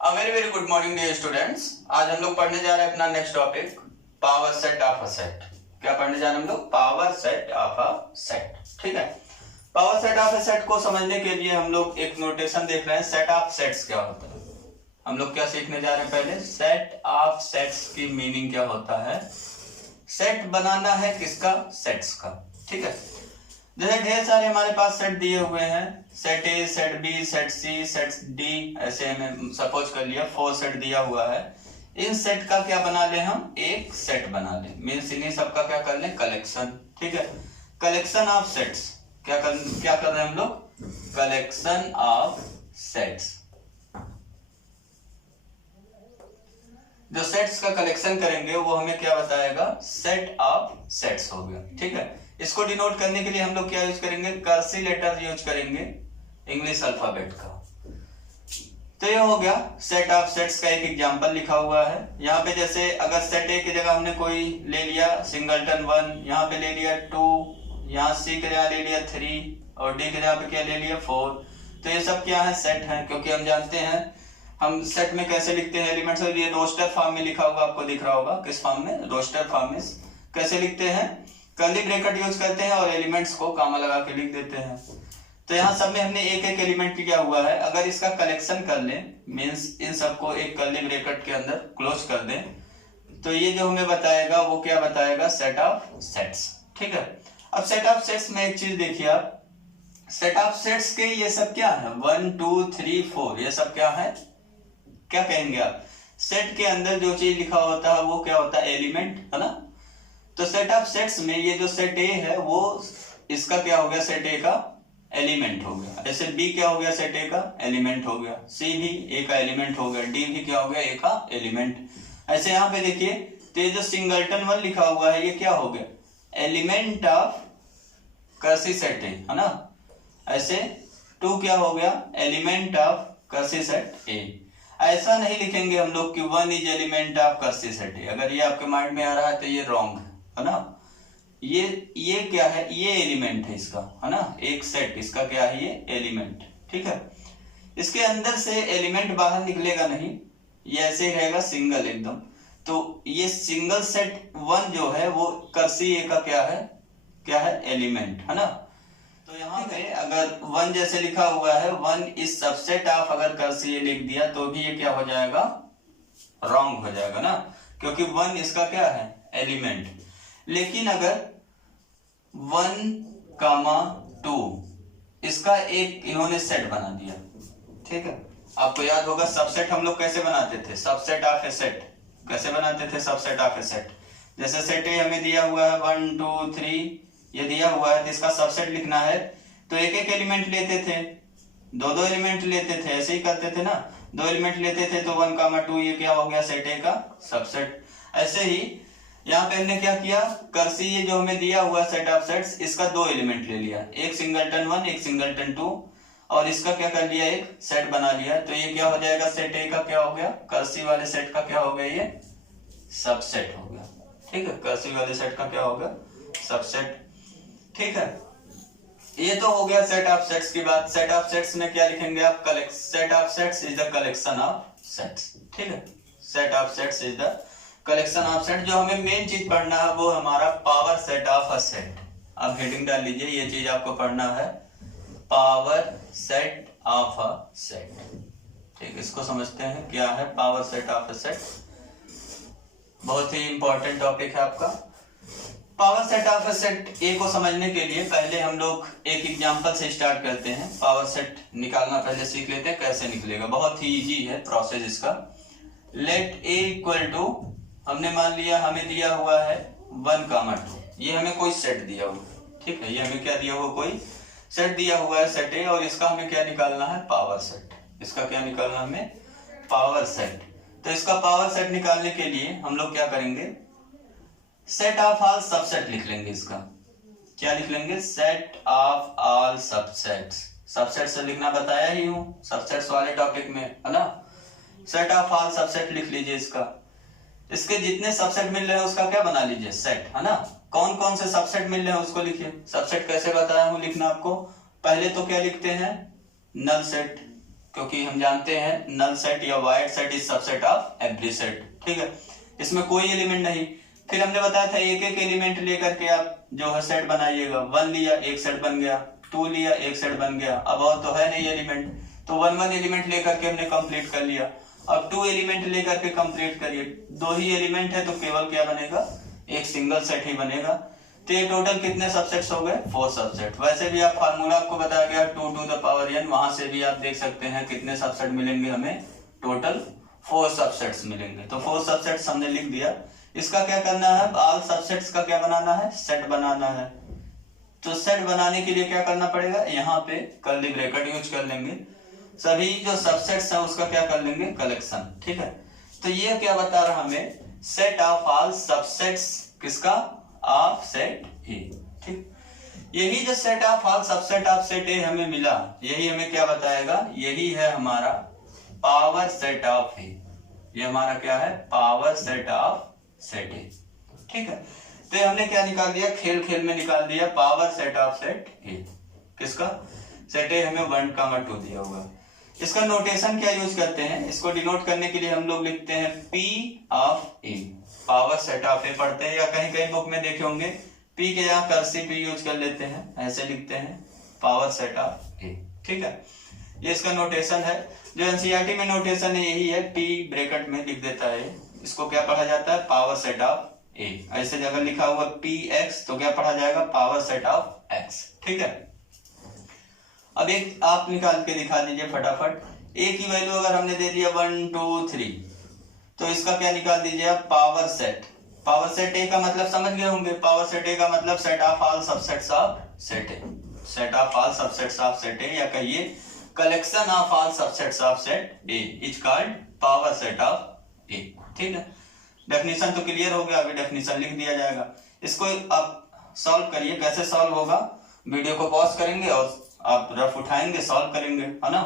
A very very good morning dear students। आज हम लोग पढ़ने जा रहे हैं अपना next topic power set of a set. क्या पढ़ने जा रहे हैं हम लोग? Power set of a set. ठीक है, power set of a set को समझने के लिए हम लोग एक नोटेशन देख रहे हैं, सेट ऑफ सेट्स क्या होता है। हम लोग क्या सीखने जा रहे हैं? पहले सेट ऑफ सेट्स की मीनिंग क्या होता है। सेट बनाना है किसका? सेट्स का। ठीक है, जैसे ढेर सारे हमारे पास सेट दिए हुए हैं, set A, set B, set C, set D, ऐसे हमें सपोज कर लिया 4 सेट दिया हुआ है। इन सेट का क्या बना ले? हम एक सेट बना ले, मीन्स इन्हीं सबका क्या कर ले? कलेक्शन। ठीक है, कलेक्शन ऑफ सेट्स। क्या कर रहे हैं हम लोग? Collection of sets. जो सेट्स का कलेक्शन करेंगे वो हमें क्या बताएगा? सेट ऑफ सेट्स हो गया। ठीक है, इसको डिनोट करने के लिए हम लोग क्या यूज करेंगे? कर्सिव लेटर यूज करेंगे, इंग्लिश अल्फाबेट का। तो ये हो गया सेट ऑफ सेट्स का एक एग्जांपल लिखा हुआ है यहाँ पे। जैसे अगर सेट ए की जगह हमने कोई ले लिया सिंगलटन 1, यहाँ पे ले लिया 2, यहाँ सी की जगह ले लिया 3 और डी की जगह पे क्या ले लिया 4। तो ये सब क्या है? सेट है, क्योंकि हम जानते हैं हम सेट में कैसे लिखते हैं एलिमेंट्स। और ये रोस्टर फॉर्म में लिखा होगा, आपको दिख रहा होगा किस फॉर्म में? रोस्टर फॉर्म में। कैसे लिखते हैं? कर्ली ब्रैकेट यूज करते हैं और एलिमेंट्स को कामा लगा के लिख देते हैं। तो यहाँ सब में हमने एक एक एलिमेंट लिया हुआ है, अगर इसका कलेक्शन कर लें, मीन्स इन सबको एक कर्ली ब्रैकेट के अंदर क्लोज कर दें, तो ये जो हमें बताएगा वो क्या बताएगा? Set of sets. ठीक है, अब सेट ऑफ सेट्स में एक चीज देखिए आप, सेट ऑफ सेट्स के ये सब क्या है? 1 2 3 4, ये सब क्या है? क्या कहेंगे आप? सेट के अंदर जो चीज लिखा होता है वो क्या होता है? एलिमेंट, है ना। तो सेट ऑफ सेट्स में ये जो सेट ए है वो इसका क्या हो गया? सेट ए का एलिमेंट हो गया। ऐसे बी क्या हो गया? सेट ए का एलिमेंट हो गया। सी भी ए का एलिमेंट हो गया। डी भी क्या हो गया? ए का एलिमेंट। ऐसे यहाँ पे देखिए, तो ये जो सिंगलटन 1 लिखा हुआ है ये क्या हो गया? एलिमेंट ऑफ कर्सिव सेट ए, है ना। ऐसे 2 क्या हो गया? एलिमेंट ऑफ कर्सिव सेट ए। ऐसा नहीं लिखेंगे हम लोग कि 1 is element of cursive set ए। अगर ये आपके माइंड में आ रहा है तो ये रॉन्ग है ना। ये क्या है? ये एलिमेंट है इसका, है ना। एक सेट इसका क्या है? ये एलिमेंट। ठीक है, इसके अंदर से एलिमेंट बाहर निकलेगा नहीं, ये ऐसे ही रहेगा सिंगल एकदम। तो ये सिंगल सेट 1 जो है वो कर्सिव ए का क्या है? क्या है? एलिमेंट, है ना। तो यहाँ पे अगर 1 जैसे लिखा हुआ है 1 इज सबसेट ऑफ, अगर कर्सिव ए लिख दिया तो भी ये क्या हो जाएगा? रॉन्ग हो जाएगा ना, क्योंकि 1 इसका क्या है? एलिमेंट। लेकिन अगर 1,2 इसका एक इन्होंने सेट बना दिया। ठीक है, आपको याद होगा सबसेट हम लोग कैसे बनाते थे? सबसेट ऑफ ए सेट कैसे बनाते थे? सबसेट ऑफ ए सेट, जैसे सेट ए हमें दिया हुआ है 1 2 3 ये दिया हुआ है, तो इसका सबसेट लिखना है तो एक एक एलिमेंट लेते थे, दो एलिमेंट लेते थे, ऐसे ही करते थे ना। 2 एलिमेंट लेते थे तो 1,2 ये क्या हो गया? सेट ए का सबसेट। ऐसे ही यहाँ पे हमने क्या किया? कर्सिव ये जो हमें दिया हुआ सेट ऑफ सेट्स, इसका 2 एलिमेंट ले लिया, एक सिंगलटन 1 एक सिंगलटन 2, और इसका क्या कर लिया? एक सेट बना लिया। तो ये क्या हो जाएगा? सेट ए का क्या हो गया? कर्सिव वाले सेट का क्या हो गया? ये सबसेट हो गया। ठीक है, कर्सिव वाले सेट का क्या हो गया? सबसेट। ठीक है, ये तो हो गया सेट ऑफ सेट्स की बात। सेट ऑफ सेट्स में क्या लिखेंगे आप? Set of sets is the collection of sets. ठीक है, set of sets is the collection of set. जो हमें मेन चीज पढ़ना है वो हमारा power set of a set. आप हेडिंग डाल लीजिए, ये चीज आपको पढ़ना है, power set of a set. ठीक, इसको समझते हैं क्या है power set of a set. बहुत ही इंपॉर्टेंट टॉपिक है आपका। Power set of a set ए को समझने के लिए पहले हम लोग एक एग्जांपल से स्टार्ट करते हैं। पावर सेट निकालना पहले सीख लेते हैं कैसे निकलेगा, बहुत ही इजी है प्रोसेस इसका। लेट ए इक्वल टू, हमने मान लिया हमें दिया हुआ है 1,2, ये हमें कोई सेट दिया हुआ। ठीक है, ये हमें क्या दिया हुआ? कोई सेट दिया हुआ है सेट ए, और इसका हमें क्या निकालना है? Power set. इसका क्या निकालना हमें? Power set. तो इसका पावर सेट निकालने के लिए हम लोग क्या करेंगे? सेट ऑफ ऑल सबसेट लिख लेंगे। इसका क्या लिख लेंगे? Set of all subsets. Subset से लिखना बताया ही हूं सबसेट्स वाले टॉपिक में, है ना। सेट ऑफ ऑल सबसेट लिख लीजिए। इसके जितने सबसेट मिल रहे हैं उसका क्या बना लीजिए? सेट, है ना। कौन कौन से सबसेट मिल रहे हैं उसको लिखिए। सबसेट कैसे बताया हूं लिखना आपको? पहले तो क्या लिखते हैं? नल सेट, क्योंकि हम जानते हैं नल सेट या wired set is subset of every set. ठीक है, इसमें कोई एलिमेंट नहीं। फिर हमने बताया था एक एक एलिमेंट लेकर के आप जो है सेट बनाइएगा। 1 लिया एक सेट बन गया, 2 लिया एक सेट बन गया। अब और तो है नहीं एलिमेंट, तो 1 एलिमेंट लेकर के हमने कंप्लीट कर लिया। अब 2 एलिमेंट लेकर के कंप्लीट करिए। 2 ही एलिमेंट है तो केवल क्या बनेगा, एक सिंगल सेट ही बनेगा। तो ये टोटल कितने सबसेट्स हो गए, 4 सबसेट। वैसे भी आप फार्मूला आपको बताया गया 2 to the power n, वहां से भी आप देख सकते हैं कितने सबसेट मिलेंगे हमें, टोटल 4 सबसेट्स मिलेंगे। तो 4 सबसेट्स हमने लिख दिया। इसका क्या करना है, ऑल सबसेट्स का क्या बनाना है, सेट बनाना है। तो सेट बनाने के लिए क्या करना पड़ेगा, यहाँ पे कर्ली ब्रैकेट यूज कर लेंगे। सभी जो सबसेट्स है उसका क्या कर लेंगे, कलेक्शन। ठीक है, तो ये क्या बता रहा हमें, सेट ऑफ ऑल सबसेट्स किसका, ऑफ सेट ए। ठीक, यही जो set of all subset of set ए हमें मिला, यही हमें क्या बताएगा, यही है हमारा पावर सेट ऑफ ए। ये हमारा क्या है, पावर सेट ऑफ सेट ए। ठीक है, तो हमने क्या निकाल दिया, खेल खेल में निकाल दिया पावर सेट ऑफ सेट ए। किसका, सेट ए हमें 1, 2 दिया हुआ। इसका नोटेशन क्या यूज करते हैं, इसको डिनोट करने के लिए हम लोग लिखते हैं P of A. Power set of A पढ़ते हैं या कहीं कहीं बुक में देखे होंगे P के यहाँ कर्सिव P यूज कर लेते हैं, ऐसे लिखते हैं पावर सेट ऑफ ए। ठीक है, ये इसका नोटेशन है। जो एनसीईआरटी में नोटेशन है यही है, P ब्रैकेट में लिख देता है। इसको क्या पढ़ा जाता है, पावर सेट ऑफ ए। ऐसे जगह लिखा हुआ PX तो क्या पढ़ा जाएगा, पावर सेट ऑफ X। ठीक है, अब एक आप निकाल के दिखा दीजिए फटाफट। ए की वैल्यू अगर हमने दे दिया 1, 2, 3, तो इसका क्या निकाल दीजिए आप, power set. Power set A का मतलब समझ गए होंगे, पावर सेट ए का मतलब set of all subsets of set A. Set of all subsets of set A, या कहिए collection of all subsets of set A is called power set of A. ठीक है, डेफिनेशन तो clear हो गया, अभी डेफिनेशन लिख दिया जाएगा। इसको आप सॉल्व करिए, कैसे सॉल्व होगा, वीडियो को पॉज करेंगे और आप रफ उठाएंगे, सॉल्व करेंगे, है ना।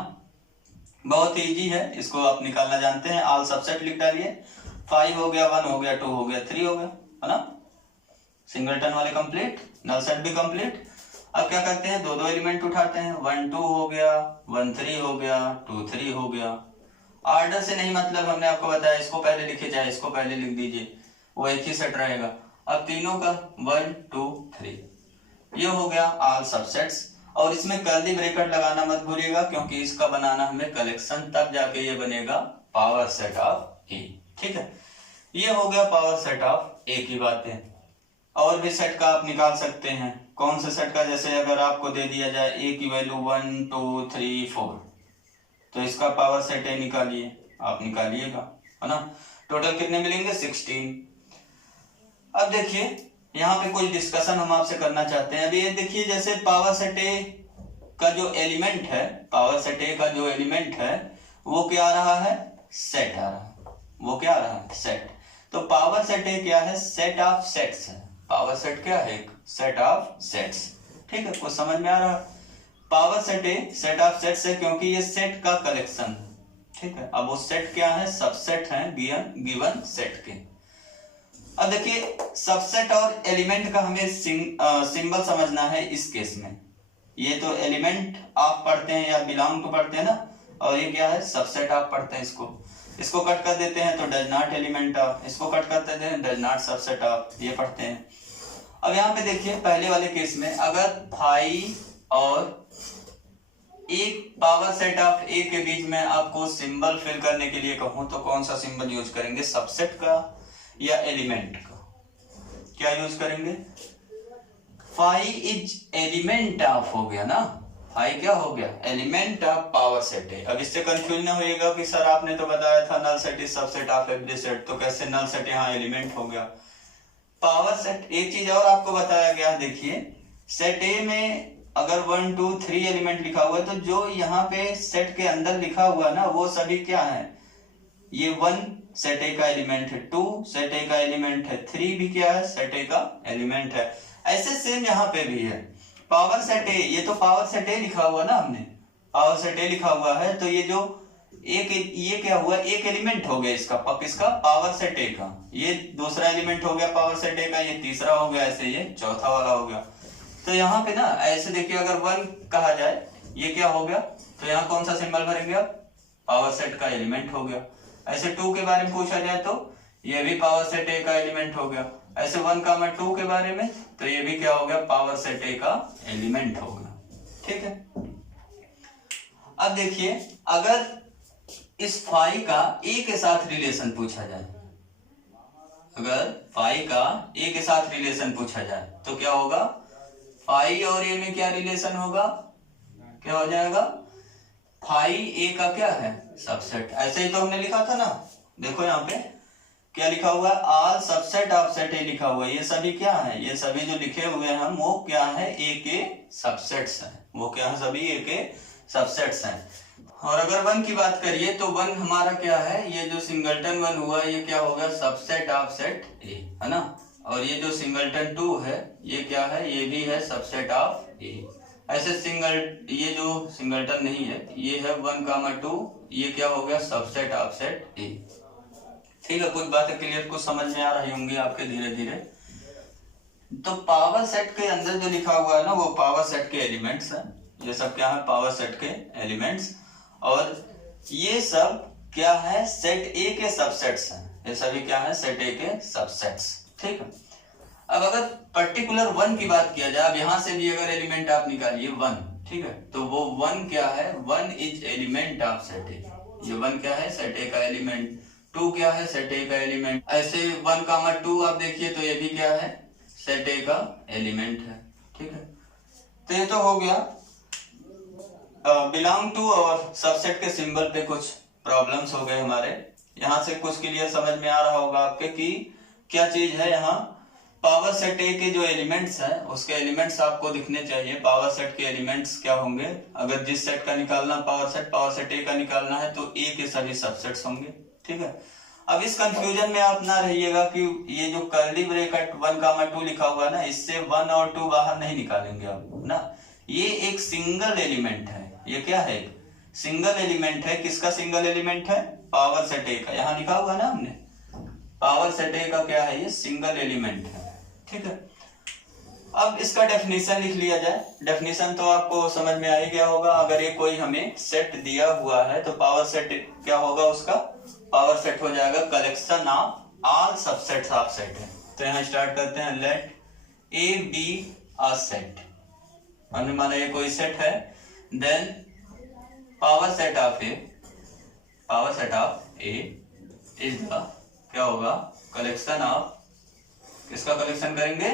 बहुत इजी है, इसको आप निकालना जानते हैं। ऑल सबसेट लिख डालिए, 5 हो गया, 1 हो गया, 2 हो गया, 3 हो गया, है ना। सिंगलटन वाले कंप्लीट, नल सेट भी कंप्लीट। अब क्या करते हैं, 2 एलिमेंट उठाते हैं। 1, 2 हो गया, 1, 3 हो गया, 2, 3 हो गया। ऑर्डर से नहीं मतलब, हमने आपको बताया इसको पहले लिखे जाए, इसको पहले लिख दीजिए, वो एक ही सेट रहेगा। अब तीनों का 1, 2, 3, ये हो गया ऑल सबसेट्स। और इसमें कर्ली ब्रैकेट लगाना मत भूलिएगा, क्योंकि इसका बनाना हमें कलेक्शन, तब जाके ये बनेगा पावर सेट ऑफ ए। ठीक है, ये हो गया पावर सेट ऑफ ए की बातें। और भी सेट का आप निकाल सकते हैं। कौन से सेट का, जैसे अगर आपको दे दिया जाए ए की वैल्यू 1, 2, 3, 4, तो इसका पावर सेट ए निकालिए, आप निकालिएगा, है ना। टोटल कितने मिलेंगे, 16। अब देखिए यहाँ पे कुछ डिस्कशन हम आपसे करना चाहते हैं। अभी ये देखिए, जैसे पावर सेट ए का जो एलिमेंट है, पावर सेट ए का जो एलिमेंट है वो क्या आ रहा है, सेट आ रहा है। वो क्या आ रहा है, सेट। तो पावर सेट ए क्या है, सेट ऑफ सेट्स है। पावर सेट क्या है, सेट ऑफ सेट्स। ठीक है, कुछ समझ में आ रहा है। Power set A set of sets है, क्योंकि ये सेट का कलेक्शन है। ठीक है, अब वो सेट क्या है, सबसेट है गिवन सेट के। अब देखिए, सबसेट और एलिमेंट का हमें सिंबल समझना है इस केस में। ये तो एलिमेंट आप पढ़ते हैं या बिलोंग टू पढ़ते हैं ना, और ये क्या है, सबसेट आप पढ़ते हैं। इसको कट कर देते हैं तो डज नॉट एलिमेंट ऑफ, इसको कट कर देते हैं डज नॉट सबसेट ऑफ, ये पढ़ते हैं। अब यहाँ पे देखिए, पहले वाले केस में अगर 5 और एक पावर सेट ऑफ ए के बीच में आपको सिंबल फिल करने के लिए कहूं, तो कौन सा सिंबल यूज करेंगे, सबसेट का या एलिमेंट का, क्या यूज करेंगे। 5 इज एलिमेंट ऑफ हो गया ना, 5 क्या हो गया, एलिमेंट ऑफ पावर सेट है। अब इससे कंफ्यूज ना होइएगा कि सर आपने तो बताया था null set is subset of every set, तो कैसे नल सेट यहाँ एलिमेंट हो गया। पावर सेट, एक चीज और आपको बताया गया, देखिए सेट ए में अगर 1, 2, 3 एलिमेंट लिखा हुआ है, तो जो यहाँ पे सेट के अंदर लिखा हुआ है ना, वो सभी क्या है, ये 1 सेट ए का एलिमेंट है, 2 सेट ए का एलिमेंट है, 3 भी क्या है, सेट ए का एलिमेंट है। ऐसे सेम यहाँ पे भी है। पावर सेट ए, ये तो पावर सेट ए लिखा हुआ ना हमने, पावर सेट ए लिखा हुआ है, तो ये जो ये क्या हुआ, एक एलिमेंट हो गया इसका, किसका, पावर सेट ए का। ये दूसरा एलिमेंट हो गया पावर सेट ए का, ये तीसरा हो गया, ऐसे ये चौथा वाला हो गया। तो यहाँ पे ना ऐसे देखिए, अगर 1 कहा जाए, ये क्या हो गया, तो यहाँ कौन सा सिंबल भरेंगे आप, पावर सेट का एलिमेंट हो गया। ऐसे 2 के बारे में पूछा जाए तो ये भी पावर सेट ए का एलिमेंट हो गया। ऐसे 1, 2 के बारे में तो ये भी क्या हो गया, पावर सेट ए का एलिमेंट हो गया। ठीक है, अब देखिए अगर इस फाई का ए के साथ रिलेशन पूछा जाए, अगर फाई का ए के साथ रिलेशन पूछा जाए तो क्या होगा, फाई और ए में क्या रिलेशन होगा, क्या हो जाएगा, फाई ए का क्या है, सबसेट। ऐसे ही तो हमने लिखा था ना, देखो यहाँ पे क्या लिखा हुआ है, ऑल सबसेट ऑफ सेट ए लिखा हुआ है। ये सभी क्या है, ये सभी जो लिखे हुए हैं वो क्या है, ए के सबसेट्स हैं। वो क्या है, सभी ए के सबसेट्स हैं। और अगर 1 की बात करिए तो 1 हमारा क्या है, ये जो सिंगलटन 1 हुआ ये क्या होगा, सबसेट ऑफ सेट ए, है ना। और ये जो सिंगलटन 2 है ये क्या है, ये भी है सबसेट ऑफ ए। ऐसे ये जो सिंगलटन नहीं है ये है 1, 2, ये क्या हो गया, सबसेट ऑफ सेट ए। ठीक है, कुछ बातें क्लियर, कुछ समझ में आ रही होंगी आपके धीरे धीरे। तो पावर सेट के अंदर जो लिखा हुआ है ना वो पावर सेट के एलिमेंट्स हैं। ये सब क्या है, पावर सेट के एलिमेंट्स। और ये सब क्या है, सेट ए के सबसेट्स हैं। ये सभी क्या है, सेट ए के सबसेट्स। ठीक है, अब अगर पर्टिकुलर 1 की बात किया जाए, अब यहां से भी अगर एलिमेंट आप निकालिए 1, ठीक है, तो वो 1 क्या है, 1 इज एलिमेंट ऑफ सेट ए। ये 1 क्या है, सेट ए का एलिमेंट। 2 क्या है, सेट ए का एलिमेंट। ऐसे 1, 2 आप देखिए तो ये भी क्या है, सेट ए का एलिमेंट है। ठीक है, तो ये तो हो गया बिलोंग टू और सबसेट के सिंबल पे कुछ प्रॉब्लम्स हो गए हमारे। यहां से कुछ क्लियर समझ में आ रहा होगा आपके कि क्या चीज है, यहाँ पावर सेट ए के जो एलिमेंट्स हैं उसके एलिमेंट्स आपको दिखने चाहिए। पावर सेट के एलिमेंट्स क्या होंगे, अगर जिस सेट का निकालना पावर सेट ए का निकालना है तो ए के सभी सबसेट्स होंगे। ठीक है, अब इस कंफ्यूजन में आप ना रहिएगा कि ये जो कर्ली ब्रैकेट 1, 2 लिखा हुआ है ना, इससे 1 और 2 बाहर नहीं निकालेंगे आप ना। ये एक सिंगल एलिमेंट है। ये क्या है, सिंगल एलिमेंट है। किसका सिंगल एलिमेंट है, पावर सेट ए का। यहाँ लिखा हुआ ना हमने, पावर सेट ए का क्या है, ये सिंगल एलिमेंट है। ठीक है, अब इसका डेफिनेशन लिख लिया जाए। डेफिनेशन तो आपको समझ में आ ही गया होगा। अगर ये कोई हमें सेट दिया हुआ है तो पावर सेट क्या होगा, उसका पावर सेट हो जाएगा collection of all subsets of set है। तो यहाँ स्टार्ट करते हैं, let A be a set. हमने माना ये कोई सेट है, then power set of A is the क्या होगा, कलेक्शन ऑफ, किसका कलेक्शन करेंगे,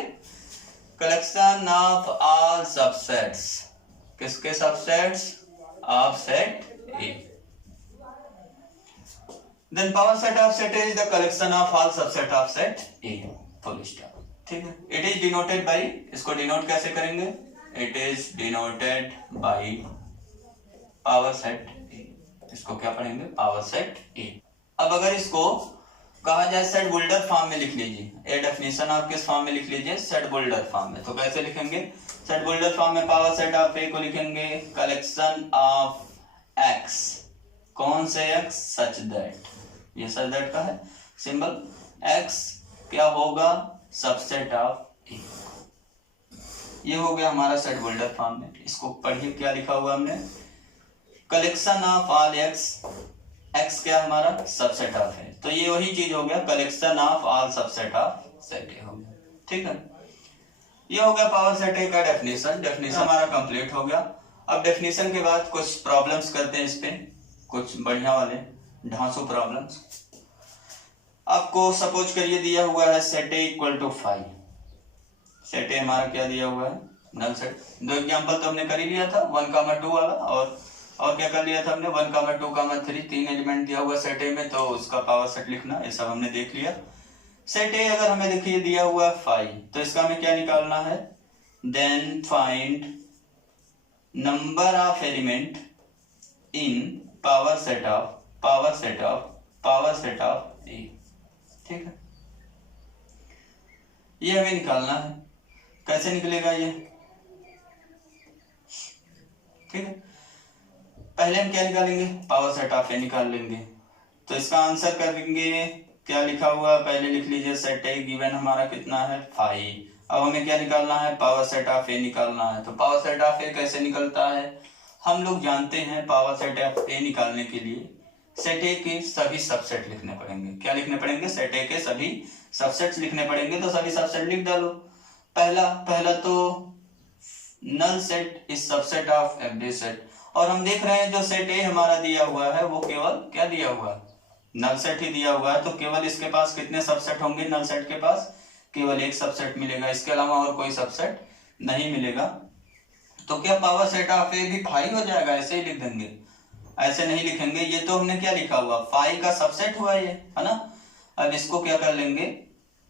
कलेक्शन ऑफ ऑल सबसेट्स। किसके subsets, of set A. Then power set of set A is the collection of all subset of set A, full stop. ठीक है, it is denoted by, इसको denote कैसे करेंगे, it is denoted by power set ए। इसको क्या पढ़ेंगे, power set ए। अब अगर इसको कहा जाए सेट बुल्डर फॉर्म में लिख लीजिए। ए डेफिनेशन आप किस फॉर्म में लिख लीजिए, सेट बुल्डर फॉर्म में। तो कैसे लिखेंगे, सेट बुल्डर फॉर्म में पावर सेट ऑफ ए को लिखेंगे कलेक्शन ऑफ एक्स। कौन से एक्स, सच दैट, ये सच दैट का है सिंबल। एक्स क्या होगा, सबसेट ऑफ ए। ये हो गया हमारा सेट बुल्डर फॉर्म में। इसको पढ़िए क्या लिखा हुआ हमने, collection of all x. X क्या हमारा, सबसेट ऑफ है, तो ये वही चीज हो गया, collection of all subset of set ए हो गया। ठीक है, ये हो गया पावर सेट ए का डेफिनेशन। डेफिनेशन हमारा कंप्लीट हो गया। अब डेफिनेशन के बाद कुछ प्रॉब्लम्स करते हैं, इस पे कुछ बढ़िया वाले ढांसू प्रॉब्लम्स। आपको सपोज करिए दिया हुआ है set A equal to 5। Set A हमारा क्या दिया हुआ है, नल सेट। 2 एग्जाम्पल तो हमने कर ही लिया था, 1, 2 वाला, और क्या कर लिया था हमने, 1, 2, 3, 3 एलिमेंट दिया हुआ सेट ए में, तो उसका पावर सेट लिखना, ये सब हमने देख लिया। सेट ए अगर हमें देखिए दिया हुआ 5, तो इसका हमें क्या निकालना है, then find number of element in power set of A. ठीक है, ये हमें निकालना है। कैसे निकलेगा ये, ठीक है, पहले हम क्या निकालेंगे, पावर सेट ऑफ ए निकाल लेंगे। तो इसका आंसर करेंगे, क्या लिखा हुआ पहले लिख लीजिए, सेट ए गिवन हमारा कितना है 5। अब हमें क्या निकालना है, पावर सेट ऑफ ए निकालना है। तो पावर सेट ऑफ ए कैसे निकलता है, हम लोग जानते हैं पावर सेट ऑफ ए निकालने के लिए सेट ए के सभी सबसेट लिखने पड़ेंगे। क्या लिखने पड़ेंगे? सेट ए के सभी सबसेट्स लिखने पड़ेंगे। तो सभी सबसेट लिख डालो। पहला तो null set is subset of every set, और हम देख रहे हैं जो सेट ए हमारा दिया हुआ है वो केवल क्या दिया हुआ है? नल सेट ही दिया हुआ है। तो केवल इसके पास कितने सबसेट होंगे? नल सेट के पास केवल एक सबसेट मिलेगा, इसके अलावा और कोई सबसेट नहीं मिलेगा। तो क्या पावर सेट ऑफ ए भी फाई हो जाएगा? ऐसे ही लिख देंगे? ऐसे नहीं लिखेंगे, ये तो हमने क्या लिखा हुआ, फाई का सबसेट हुआ ये, है ना। अब इसको क्या कर लेंगे,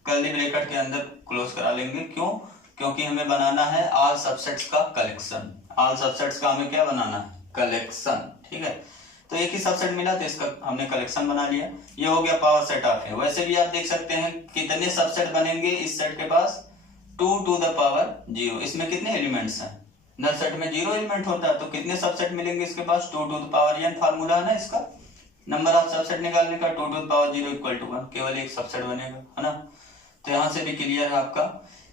कर्ली ब्रैकेट के अंदर क्लोज करा लेंगे। क्यों? क्योंकि हमें बनाना है ऑल सबसेट्स का कलेक्शन। ऑल सबसेट्स का हमें क्या बनाना है? कलेक्शन। ठीक है, तो एक ही सबसेट मिला तो इसका हमने कलेक्शन बना लिया। ये हो गया पावर सेट ऑफ ए। वैसे भी आप देख सकते हैं कितने सबसेट बनेंगे इस सेट के पास, 2 टू द पावर 0। इसमें कितने एलिमेंट्स हैं? नल सेट में 0 एलिमेंट होता है, तो कितने सबसेट मिलेंगे इसके पास? 2 to the power n formula है ना इसका, नंबर ऑफ सबसेट निकालने का। 2 to the power 0 equal to 1, केवल एक सबसेट बनेगा, है ना। तो यहां से भी क्लियर है आपका,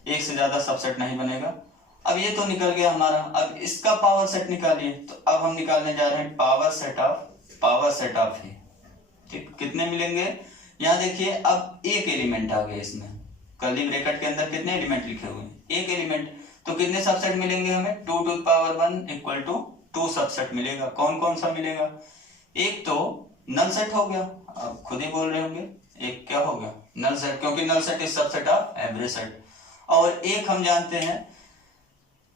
एक से ज्यादा सबसेट नहीं बनेगा। अब ये तो निकल गया हमारा। अब इसका पावर सेट निकालिए। तो अब हम निकालने जा रहे हैं पावर सेट ऑफ ए। ठीक, कितने मिलेंगे? यहाँ देखिए, अब एक एलिमेंट आ गया इसमें। कर्ली ब्रैकेट के अंदर कितने एलिमेंट लिखे हुए हैं? एक एलिमेंट। तो कितने सबसेट मिलेंगे हमें? 2 to the power 1 equal to 2 subset मिलेगा। कौन कौन सा मिलेगा? एक तो नल सेट हो गया, आप खुद ही बोल रहे होंगे, एक क्या हो गया? नल सेट, क्योंकि null set is subset of every set. और एक हम जानते हैं,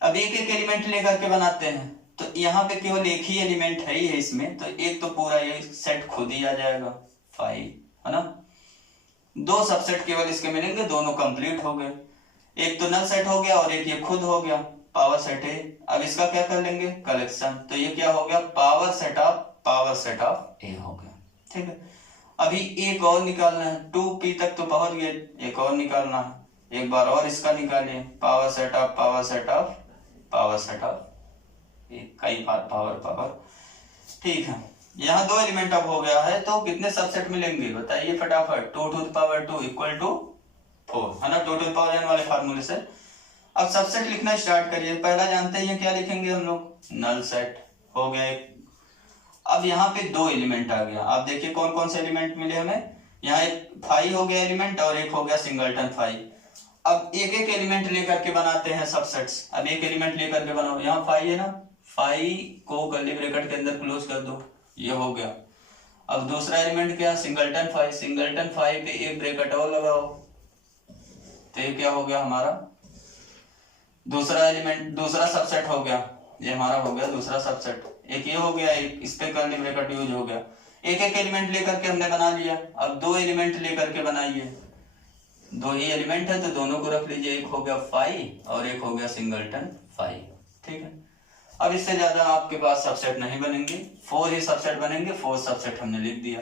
अब एक एक एलिमेंट लेकर के बनाते हैं, तो यहाँ पे केवल एक ही एलिमेंट है ही है इसमें, तो एक तो पूरा ये सेट खुद ही आ जाएगा 5, है ना। 2 सबसेट केवल इसके मिलेंगे, दोनों कंप्लीट हो गए। एक तो नल सेट हो गया और एक ये खुद हो गया, पावर सेट है। अब इसका क्या कर लेंगे? कलेक्शन। तो ये क्या हो गया? पावर सेट ऑफ ए हो गया। ठीक है, अभी एक और निकालना है। 2p तक तो पहुंच गए, एक और निकालना है। एक बार और इसका निकालिए, पावर सेट ऑफ कई बार पावर। ठीक है, यहाँ 2 एलिमेंट अब हो गया है, तो कितने सबसेट मिलेंगे बताइए फटाफट? 2 to the power 2 equal to 4, है ना, 2 टू द पावर n वाले फार्मूले से। अब सबसेट लिखना स्टार्ट करिए। पहला जानते हैं क्या लिखेंगे हम लोग? नल सेट हो गया एक। अब यहाँ पे 2 एलिमेंट आ गया। आप देखिए कौन कौन से एलिमेंट मिले हमें। यहाँ एक 5 हो गया एलिमेंट और एक हो गया सिंगलटन 5। अब एक एक एलिमेंट लेकर के बनाते हैं सबसेट्स। अब एक एलिमेंट लेकर के बनाओ। यहाँ 5 है ना, 5 को कर्ली ब्रैकेट के अंदर क्लोज कर दो, ये हो गया। अब दूसरा एलिमेंट क्या? सिंगलटन 5 पे एक ब्रैकेट और लगाओ, तो ये क्या हो गया हमारा? दूसरा एलिमेंट, दूसरा सबसेट हो गया। ये हमारा हो गया दूसरा सबसेट। एक ये हो गया, एक इस पे कर्ली ब्रैकेट यूज हो गया। एक एक एलिमेंट लेकर के हमने बना लिया। अब 2 एलिमेंट लेकर के बनाइए। 2 ही एलिमेंट है तो दोनों को रख लीजिए। एक हो गया 5 और एक हो गया सिंगलटन 5। ठीक है, अब इससे ज्यादा आपके पास सबसेट नहीं बनेंगे, 4 ही सबसेट बनेंगे। 4 सबसेट हमने लिख दिया।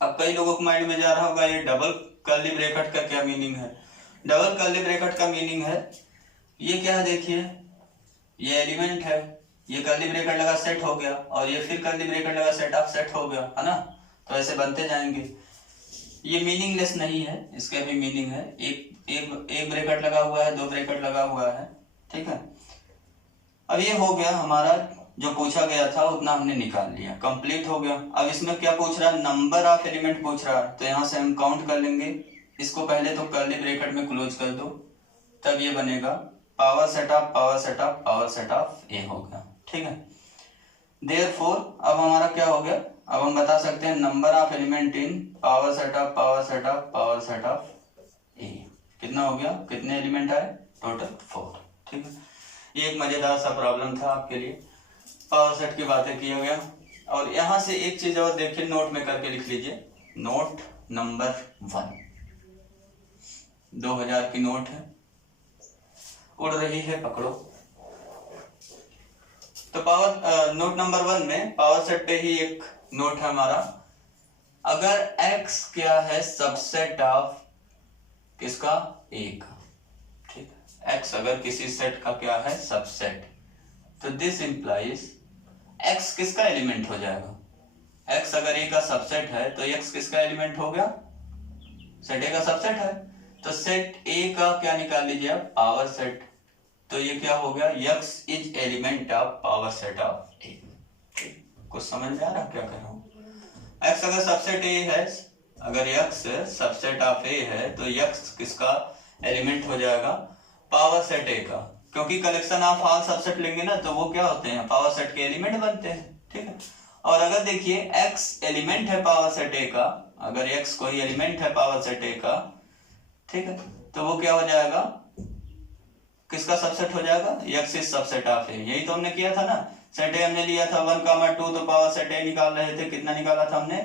अब कई लोगों को माइंड में जा रहा होगा ये डबल कर्ली ब्रैकेट का क्या मीनिंग है? डबल कर्ली ब्रैकेट का मीनिंग है, ये क्या है देखिए, ये एलिमेंट है, ये कर्ली ब्रैकेट लगा सेट हो गया, और ये फिर कर्ली ब्रैकेट लगा सेट ऑफ सेट हो गया, है ना। तो ऐसे बनते जाएंगे। ये मीनिंगलेस नहीं है, इसका भी मीनिंग है। एक ब्रैकेट लगा हुआ है, 2 ब्रैकेट लगा हुआ है। ठीक है, अब ये हो गया हमारा, जो पूछा गया था उतना हमने निकाल लिया, कंप्लीट हो गया। अब इसमें क्या पूछ रहा है? नंबर ऑफ एलिमेंट पूछ रहा है, तो यहाँ से हम काउंट कर लेंगे। इसको पहले तो कर्ली ब्रैकेट में क्लोज कर दो, तब ये बनेगा पावर सेट ऑफ ए हो गया। ठीक है, देयरफॉर अब हमारा क्या हो गया? अब हम बता सकते हैं number of element in power set of A कितना हो गया? कितने एलिमेंट आए? टोटल 4। ठीक है, ये एक मजेदार सा प्रॉब्लम था आपके लिए, पावर सेट की बातें किया गया। और यहां से एक चीज और देखिए, नोट में करके लिख लीजिए। नोट नंबर 1, 2000 की नोट है, उड़ रही है, पकड़ो। तो नोट नंबर 1 में पावर सेट पे ही एक नोट है हमारा। अगर x क्या है? सबसेट ऑफ किसका? ए का। ठीक है, x अगर किसी सेट का क्या है? सबसेट, तो दिस इंप्लाइज x किसका एलिमेंट हो जाएगा? x अगर ए का सबसेट है तो x किसका एलिमेंट हो गया? सेट ए का सबसेट है, तो सेट ए का क्या निकाल लीजिए आप? Power set. तो ये क्या हो गया? x is element of power set of A. कुछ समझ में आ रहा क्या कह रहा हूं? x अगर सबसेट ए है, अगर x सबसेट ऑफ ए है तो x किसका एलिमेंट हो जाएगा? पावर सेट ए का, क्योंकि कलेक्शन ऑफ ऑल सबसेट लेंगे ना तो वो क्या होते हैं? पावर सेट के एलिमेंट बनते हैं, ठीक है। और अगर देखिए x एलिमेंट है पावर सेट ए का, अगर x कोई एलिमेंट है पावर सेट ए का, ठीक है, तो वो क्या हो जाएगा? किसका सबसेट हो जाएगा? x इज सबसेट ऑफ ए। यही तो हमने किया था ना, सेट ए हमने लिया था 1, 2 तो पावर सेट ए निकाल रहे थे, कितना निकाला था हमने?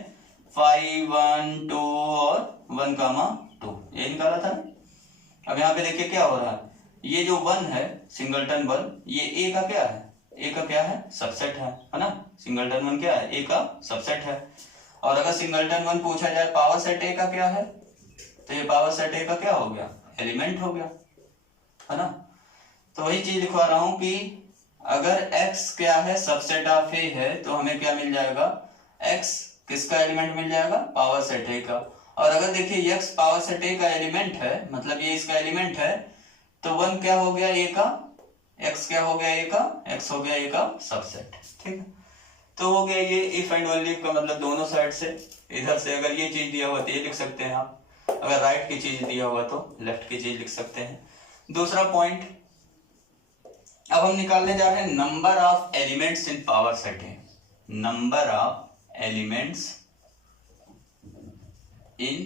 5, 1, 2 और 1, 2 ये निकाला था। अब यहाँ पे देखिए क्या हो रहा है, ये जो 1 है सिंगलटन 1, ये ए का क्या है? ए का क्या है? सबसेट है ना। सिंगलटन 1 क्या है? ए का सबसेट है। और अगर सिंगलटन 1 पूछा जाए पावर सेट ए का क्या है, तो ये पावर सेट ए का क्या हो गया? एलिमेंट हो गया, है ना। तो वही चीज लिखवा रहा हूं कि अगर x क्या है? सबसेट ऑफ ए है, तो हमें क्या मिल जाएगा? x किसका एलिमेंट मिल जाएगा? पावर सेट ए का। और अगर देखिए x पावर सेट ए का एलिमेंट है, मतलब ये इसका एलिमेंट है, तो 1 क्या हो गया? ए का। x क्या हो गया? ए का। x हो गया ए का सबसेट, ठीक है। तो हो गया ये इफ एंड ओनली का मतलब दोनों साइड से, इधर से अगर ये चीज दिया हुआ तो ये लिख सकते हैं आप, अगर राइट की चीज दिया हुआ तो लेफ्ट की चीज लिख सकते हैं। दूसरा पॉइंट, अब हम निकालने जा रहे हैं number of elements in power set A. Number of elements in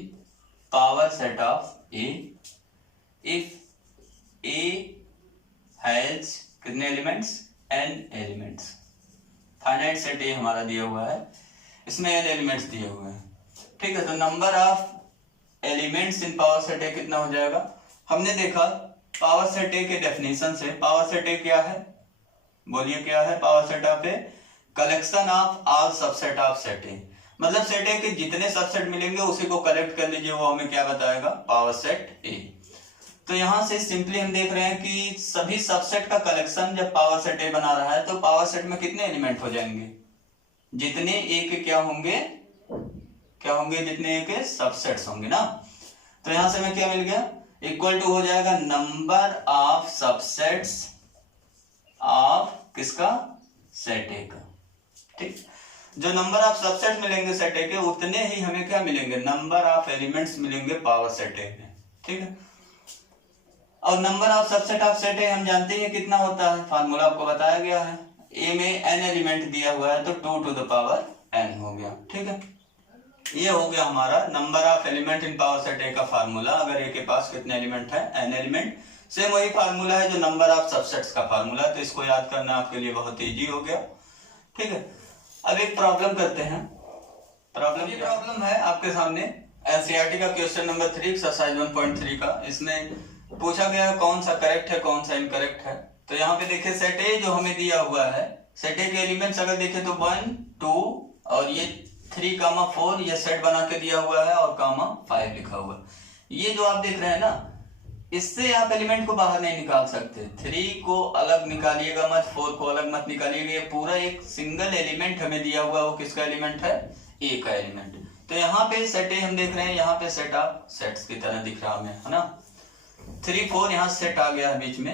power set of A if A has कितने elements? n elements. Finite set A हमारा दिया हुआ है, इसमें n एलिमेंट्स दिए हुए हैं, ठीक है। तो number of elements in power set ए कितना हो जाएगा? हमने देखा पावर सेट ए के डेफिनेशन से, पावर सेट ए क्या है? बोलिए क्या है power set of A? Collection of all subset of set ए। मतलब सेट ए के जितने सबसेट मिलेंगे उसी को कलेक्ट कर लीजिए, वो हमें क्या बताएगा? पावर सेट ए। तो यहां से सिंपली हम देख रहे हैं कि सभी सबसेट का कलेक्शन जब पावर सेट ए बना रहा है तो पावर सेट में कितने एलिमेंट हो जाएंगे? जितने ए के क्या होंगे? क्या होंगे? जितने ए के सबसेट्स होंगे ना। तो यहां से हमें क्या मिल गया? इक्वल टू हो जाएगा नंबर ऑफ सबसेट्स ऑफ किसका? सेट ए का, ठीक। जो नंबर ऑफ सबसेट्स मिलेंगे सेट ए के, उतने ही हमें क्या मिलेंगे? नंबर ऑफ एलिमेंट्स मिलेंगे पावर सेट ए में, ठीक है। और number of subset of set ए हम जानते हैं कितना होता है, फार्मूला आपको बताया गया है। ए में n एलिमेंट दिया हुआ है तो 2 to the power n हो गया, ठीक है। ये हो गया हमारा number of element in power set A का फार्मूला। अगर ए के पास कितने एलिमेंट है? n element. सेम वही फार्मूला है जो नंबर ऑफ सबसेट्स का फार्मूला, तो इसको याद करना आपके लिए बहुत इजी हो गया, ठीक है। अब एक प्रॉब्लम करते हैं। प्रॉब्लम है आपके सामने एनसीईआरटी का क्वेश्चन नंबर 3 एक्सरसाइज 1.3 का। इसमें पूछा गया है कौन सा करेक्ट है कौन सा इनकरेक्ट है। तो यहाँ पे देखिए सेट ए जो हमें दिया हुआ है, सेट ए के एलिमेंट्स अगर देखें तो 1, 2 और ये 3, 4 ये सेट बना के दिया हुआ है और 5 लिखा हुआ है। ये जो आप देख रहे हैं ना, इससे आप एलिमेंट को बाहर नहीं निकाल सकते। 3 को अलग निकालिएगा मत, 4 को अलग मत निकालिएगा। ये पूरा एक सिंगल एलिमेंट हमें दिया हुआ है, वो किसका एलिमेंट है? ए का एलिमेंट। तो यहाँ पे सेट ए हम देख रहे हैं, यहाँ पे सेट ऑफ सेट्स की तरह दिख रहा हमें, है ना। 3, 4 यहाँ सेट आ गया है बीच में।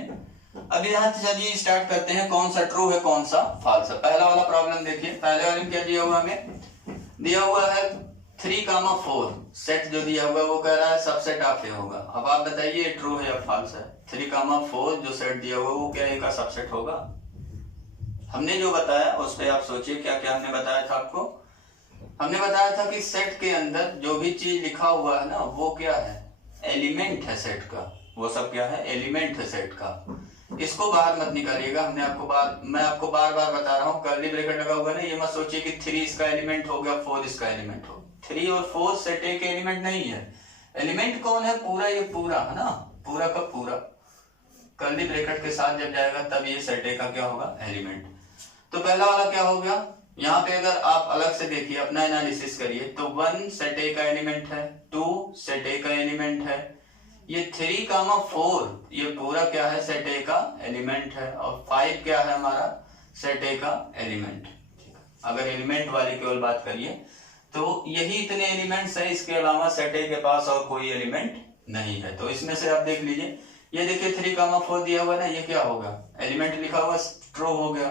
अब यहाँ चलिए स्टार्ट करते हैं, कौन सा ट्रू है कौन सा फॉल्स है। पहला वाला प्रॉब्लम देखिए, पहले वाले में क्या दिया हुआ हमें? दिया हुआ है 3, 4 सेट जो दिया हुआ है वो कह रहा है सबसेट ऑफ ए होगा। अब आप बताइए ट्रू है या फॉल्स है? 3, 4 जो सेट दिया हुआ है वो क्या ए का सबसेट होगा? हमने जो बताया उस पर आप सोचिए, क्या क्या हमने बताया था आपको। हमने बताया था कि सेट के अंदर जो भी चीज लिखा हुआ है ना, वो क्या है? एलिमेंट है सेट का। वो सब क्या है? एलिमेंट है सेट का। इसको बाहर मत निकालिएगा। मैं आपको बार बार बता रहा हूँ, कर्ली ब्रैकेट लगा हुआ है ना, ये मत सोचिए कि 3 इसका एलिमेंट हो गया 4 इसका एलिमेंट हो। 3 और 4 सेट ए के एलिमेंट नहीं है। एलिमेंट कौन है? पूरा, ये पूरा है ना, पूरा का पूरा कर्ली ब्रैकेट के साथ जब जाएगा तब ये सेट ए का क्या होगा? एलिमेंट। तो पहला वाला क्या हो गया? यहाँ पे अगर आप अलग से देखिए, अपना एनालिसिस करिए, तो 1 सेट ए का एलिमेंट है, 2 सेट ए का एलिमेंट है, ये 3, 4 ये पूरा क्या है? सेट ए का एलिमेंट है, और 5 क्या है हमारा? सेट ए का एलिमेंट। अगर एलिमेंट वाली केवल बात करिए तो यही इतने एलिमेंट्स है, इसके अलावा सेट ए के पास और कोई एलिमेंट नहीं है। तो इसमें से आप देख लीजिए, ये देखिए 3, 4 दिया हुआ ना, ये क्या होगा? एलिमेंट लिखा हुआ, ट्रू हो गया।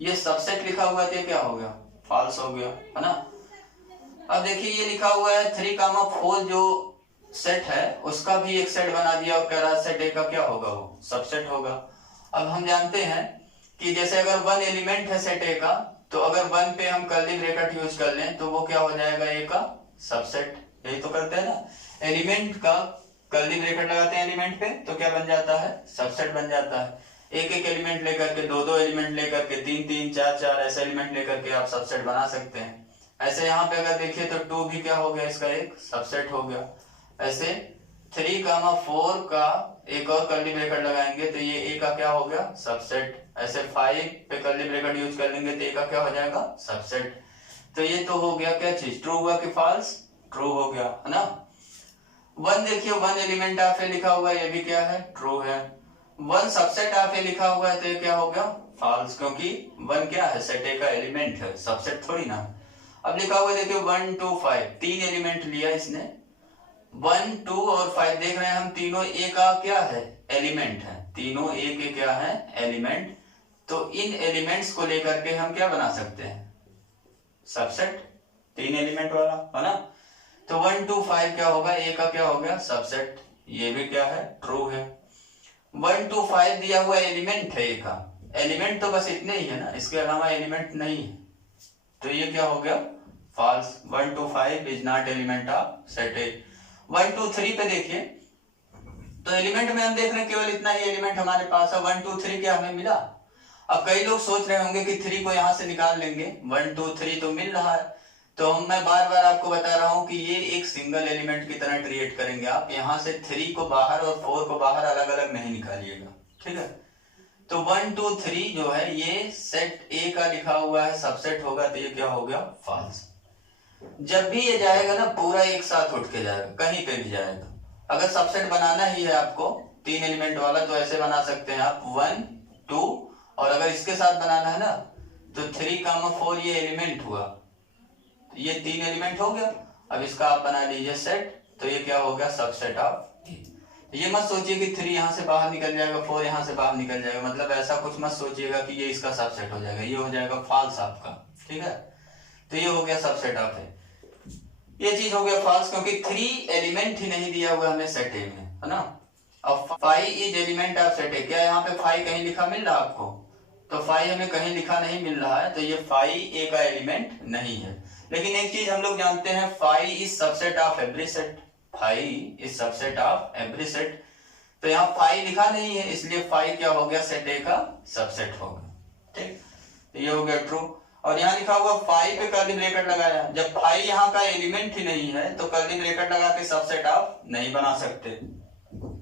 ये सबसेट लिखा हुआ तो ये क्या हो गया? फॉल्स हो गया, है ना। अब देखिए ये लिखा हुआ है 3,4 जो सेट है उसका भी एक सेट बना दिया और कह रहा है सेट ए का क्या होगा, वो सबसेट होगा। अब हम जानते हैं कि जैसे अगर 1 एलिमेंट है सेट ए का, तो अगर 1 पे हम कर्ली ब्रैकेट यूज कर लें तो वो क्या हो जाएगा, ए का सबसेट। यही तो करते हैं ना, एलिमेंट का कर्ली ब्रैकेट लगाते हैं एलिमेंट पे तो क्या बन जाता है, सबसेट बन जाता है। एक एक एलिमेंट लेकर के, दो दो एलिमेंट लेकर के, तीन तीन चार चार ऐसे एलिमेंट लेकर के आप सबसेट बना सकते हैं। ऐसे यहाँ पे अगर देखिए तो 2 भी क्या हो गया, इसका एक सबसेट हो गया। ऐसे 3,4 का एक और कर्ली ब्रैकेट लगाएंगे तो ये ए का क्या हो गया, सबसेट। ऐसे 5 पे कर्ली ब्रैकेट यूज कर लेंगे तो ए का क्या हो जाएगा, सबसेट। तो ये तो हो गया क्या चीज, ट्रू हुआ कि फॉल्स, ट्रू हो गया है ना। 1 देखिए 1 एलिमेंट ऑफ ए लिखा हुआ है, ये भी क्या है, ट्रू है। 1 सबसेट ऑफ ए लिखा हुआ है तो ये क्या हो गया, फॉल्स, क्योंकि 1 क्या है, सेट ए का एलिमेंट है, सबसेट थोड़ी ना। अब लिखा हुआ है देखिए 1 2 5, 3 एलिमेंट लिया इसने, 1 2 और 5 देख रहे हैं हम, तीनों ए का क्या है, एलिमेंट है, तीनों ए के क्या है, एलिमेंट। तो इन एलिमेंट्स को लेकर के हम क्या बना सकते हैं, सबसेट, 3 एलिमेंट वाला है ना। तो 1 2 5 क्या होगा, ए का क्या हो गया, सबसेट, ये भी क्या है, ट्रू है। 1 2 5 दिया हुआ एलिमेंट है ए का, एलिमेंट तो बस इतने ही है ना, इसके अलावा एलिमेंट नहीं है, तो ये क्या हो गया, false. 1 2 5 is not element of set A. 1 2 3 पे देखिए तो एलिमेंट में हम देख रहे हैं केवल इतना ही एलिमेंट हमारे पास है, 1 2 3 क्या हमें मिला। अब कई लोग सोच रहे होंगे कि 3 को यहां से निकाल लेंगे, 1 2 3 तो मिल रहा है। तो मैं बार बार आपको बता रहा हूं कि ये एक सिंगल एलिमेंट की तरह ट्रीट करेंगे आप, यहां से 3 को बाहर और 4 को बाहर अलग अलग नहीं निकालिएगा, ठीक है। तो 1 2 3 जो है ये सेट ए का लिखा हुआ है, सबसेट होगा तो ये क्या हो गया, फॉल्स। जब भी ये जाएगा ना पूरा एक साथ उठ के जाएगा, कहीं पे भी जाएगा। अगर सबसेट बनाना ही है आपको 3 एलिमेंट वाला तो ऐसे बना सकते हैं आप 1 2, और अगर इसके साथ बनाना है ना तो 3,4 ये एलिमेंट हुआ, ये 3 एलिमेंट हो गया। अब इसका आप बना लीजिए सेट, तो ये क्या हो गया, सबसेट ऑफ ए। ये मत सोचिए कि 3 यहां से बाहर निकल जाएगा, 4 यहां से बाहर निकल जाएगा, मतलब ऐसा कुछ मत सोचिएगा कि ये इसका सबसेट हो जाएगा, ये हो जाएगा फॉल्स आपका, ठीक है। तो ये हो गया सबसेट ऑफ ए, ये चीज हो गया फॉल्स, क्योंकि 3 एलिमेंट ही नहीं दिया हुआ हमें सेट ए में, है ना। अब 5 इज एलिमेंट ऑफ सेट ए, क्या यहाँ पे 5 कहीं लिखा मिल रहा आपको, तो 5 हमें कहीं लिखा नहीं मिल रहा है, तो ये 5 ए का एलिमेंट नहीं है। लेकिन एक चीज हम लोग जानते हैं, 5 is subset of every set, 5 is subset of every set. तो यहाँ 5 लिखा नहीं है, इसलिए 5 क्या हो गया, सेट ए का सबसेट हो गया, ठीक। तो ये हो गया ट्रू। और यहाँ लिखा हुआ 5 पे कर्ली ब्रैकेट लगाया, जब 5 यहाँ का एलिमेंट ही नहीं है तो कर्ली ब्रैकेट लगा के सबसेट ऑफ नहीं बना सकते।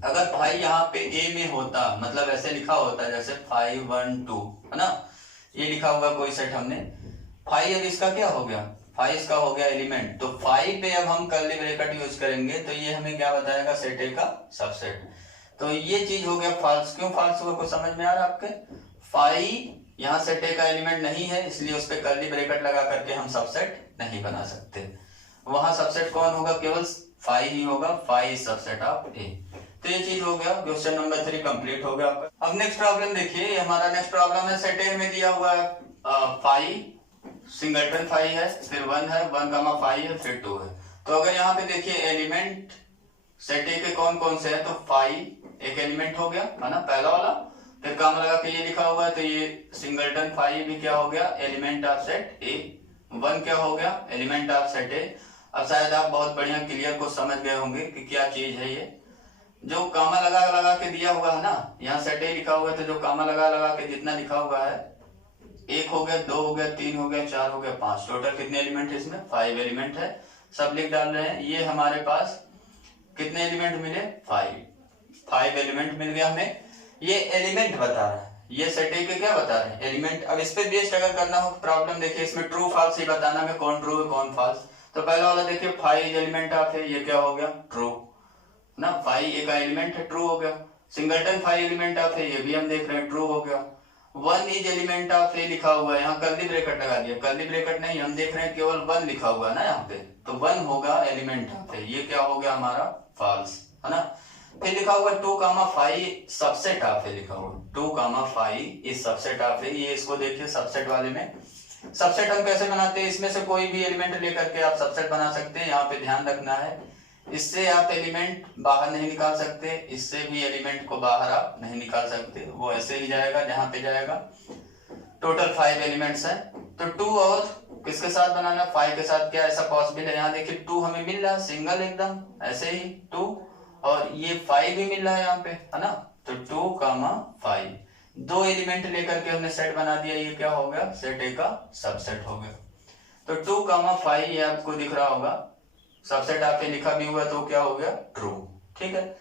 अगर 5 यहाँ पे ए में होता, मतलब ऐसे लिखा होता जैसे 5 1 2, है ना, ये लिखा हुआ कोई सेट हमने, 5 अब इसका क्या हो गया, 5 इसका हो गया एलिमेंट, तो 5 पे अब हम कर्ली ब्रैकेट यूज करेंगे तो ये हमें क्या बताएगा, सेट ए का सबसेट। तो ये चीज हो गया फॉल्स। क्यों फॉल्स हुआ, कुछ समझ में आ रहा है आपके। 5 यहाँ सेट ए का एलिमेंट नहीं है, इसलिए उस पे कर्ली ब्रैकेट लगा करके हम सबसेट नहीं बना सकते। वहां सबसेट कौन होगा, केवल 5 ही होगा, 5 इज सबसेट ऑफ ए। तो ये चीज हो गया, क्वेश्चन नंबर 3 कंप्लीट हो गया आपका। अब नेक्स्ट प्रॉब्लम देखिए, हमारा नेक्स्ट प्रॉब्लम है, सेट ए में दिया हुआ है 5, सिंगलटन 5 है, फिर 1 है, 1 5 है, फिर 2 है। तो अगर यहाँ पे देखिए एलिमेंट सेट ए के कौन कौन से है, तो 5 एक एलिमेंट हो गया, है ना, पहला वाला। फिर काम लगा के ये लिखा हुआ है, तो ये सिंगलटन 5 भी क्या हो गया, एलिमेंट ऑफ सेट ए। 1 क्या हो गया, एलिमेंट ऑफ सेट ए। अब शायद आप बहुत बढ़िया क्लियर को समझ गए होंगे कि क्या चीज है ये। जो कामा लगा लगा के दिया हुआ है ना, यहाँ सेट ए लिखा हुआ है, तो जो कामा लगा लगा के जितना लिखा हुआ है, 1 हो गया, 2 हो गया, 3 हो गया, 4 हो गया, 5, टोटल कितने एलिमेंट है इसमें, 5 एलिमेंट है। सब लिख डाल रहे हैं। ये हमारे पास कितने एलिमेंट मिले, 5 एलिमेंट मिल गया हमें। ये एलिमेंट बता रहा है, ये सेट ए के क्या बता रहे हैं, एलिमेंट। अब इस पे बेस्ड अगर करना हो प्रॉब्लम, देखिए इसमें ट्रू फॉल्स ही बताना है, कौन ट्रू है कौन फॉल्स। तो पहला वाला देखिए 5 एलिमेंट ऑफ है, ये क्या हो गया, ट्रू ना, 5 ए का एलिमेंट है, ट्रू हो गया। सिंगलटन 5 एलिमेंट ऑफ है, ये भी हम देख रहे हैं, ट्रू हो गया। 1 इज एलिमेंट ऑफ ए लिखा हुआ है, यहाँ कर्ली ब्रैकेट लगा दिया, कर्ली ब्रैकेट नहीं, हम देख रहे हैं केवल 1 लिखा हुआ है ना यहाँ पे, तो 1 होगा एलिमेंट ऑफ ए, ये क्या हो गया हमारा, फॉल्स, है ना। फिर लिखा हुआ 2 5 सबसेट ऑफ ए लिखा हुआ, 2 5 इज सबसेट ऑफ ए। ये इसको देखिए सबसेट वाले में, सबसेट हम कैसे बनाते हैं, इसमें से कोई भी एलिमेंट लेकर के आप सबसेट बना सकते हैं। यहाँ पे ध्यान रखना है, इससे आप एलिमेंट बाहर नहीं निकाल सकते, इससे भी एलिमेंट को बाहर आप नहीं निकाल सकते, वो ऐसे ही जाएगा जहां पे जाएगा। टोटल 5 एलिमेंट्स हैं, तो 2 और किसके साथ बनाना, 5 के साथ। क्या ऐसा पॉसिबल है, यहाँ देखिए 2 हमें मिल रहा है सिंगल एकदम ऐसे ही 2, और ये 5 भी मिल रहा है यहाँ पे, है ना। तो 2, 5 दो एलिमेंट लेकर के हमने सेट बना दिया, ये क्या हो गया, सेट ए का सबसेट हो गया। तो 2, 5 ये आपको दिख रहा होगा, सबसेट आपने लिखा भी हुआ, तो क्या हो गया, ट्रू। ठीक है,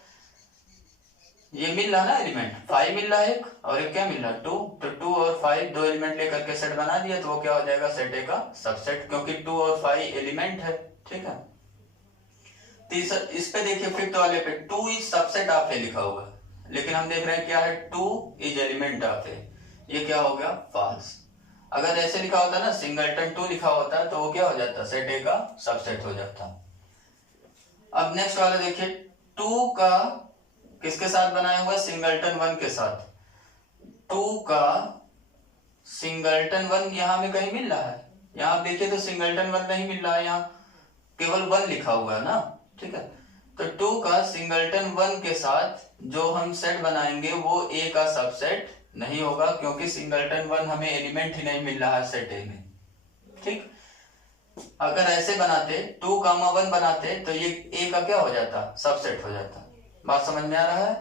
ये मिल रहा ना एलिमेंट, 5 मिल रहा है एक, और एक क्या मिल रहा है, 2। तो 2 और 5 दो एलिमेंट लेकर के सेट बना दिया, तो वो क्या हो जाएगा, सेट ए का सबसेट, क्योंकि 2 और 5 एलिमेंट है। ठीक है, तीसरा इस पे देखिए, फिफ्थ वाले पे 2 इज सबसेट आपने लिखा हुआ, लेकिन हम देख रहे हैं क्या है, 2 इज एलिमेंट ऑफ ए, ये क्या हो गया, फॉल्स। अगर ऐसे लिखा होता ना, सिंगलटन 2 लिखा होता, तो वो क्या हो जाता, सेट ए का सबसेट हो जाता। अब नेक्स्ट वाला देखिए, 2 का किसके साथ बनाया हुआ, सिंगलटन 1 के साथ। 2 का सिंगलटन 1 यहां में कहीं मिल रहा है, यहां आप देखिए तो सिंगलटन 1 नहीं मिल रहा है, यहाँ केवल 1 लिखा हुआ है ना। ठीक है, तो 2 का सिंगलटन 1 के साथ जो हम सेट बनाएंगे वो ए का सबसेट नहीं होगा, क्योंकि सिंगलटन 1 हमें एलिमेंट ही नहीं मिल रहा है सेट ए में। ठीक, अगर ऐसे बनाते 2, 1 बनाते, तो ये ए का क्या हो जाता, सबसेट हो जाता। बात समझ में आ रहा है,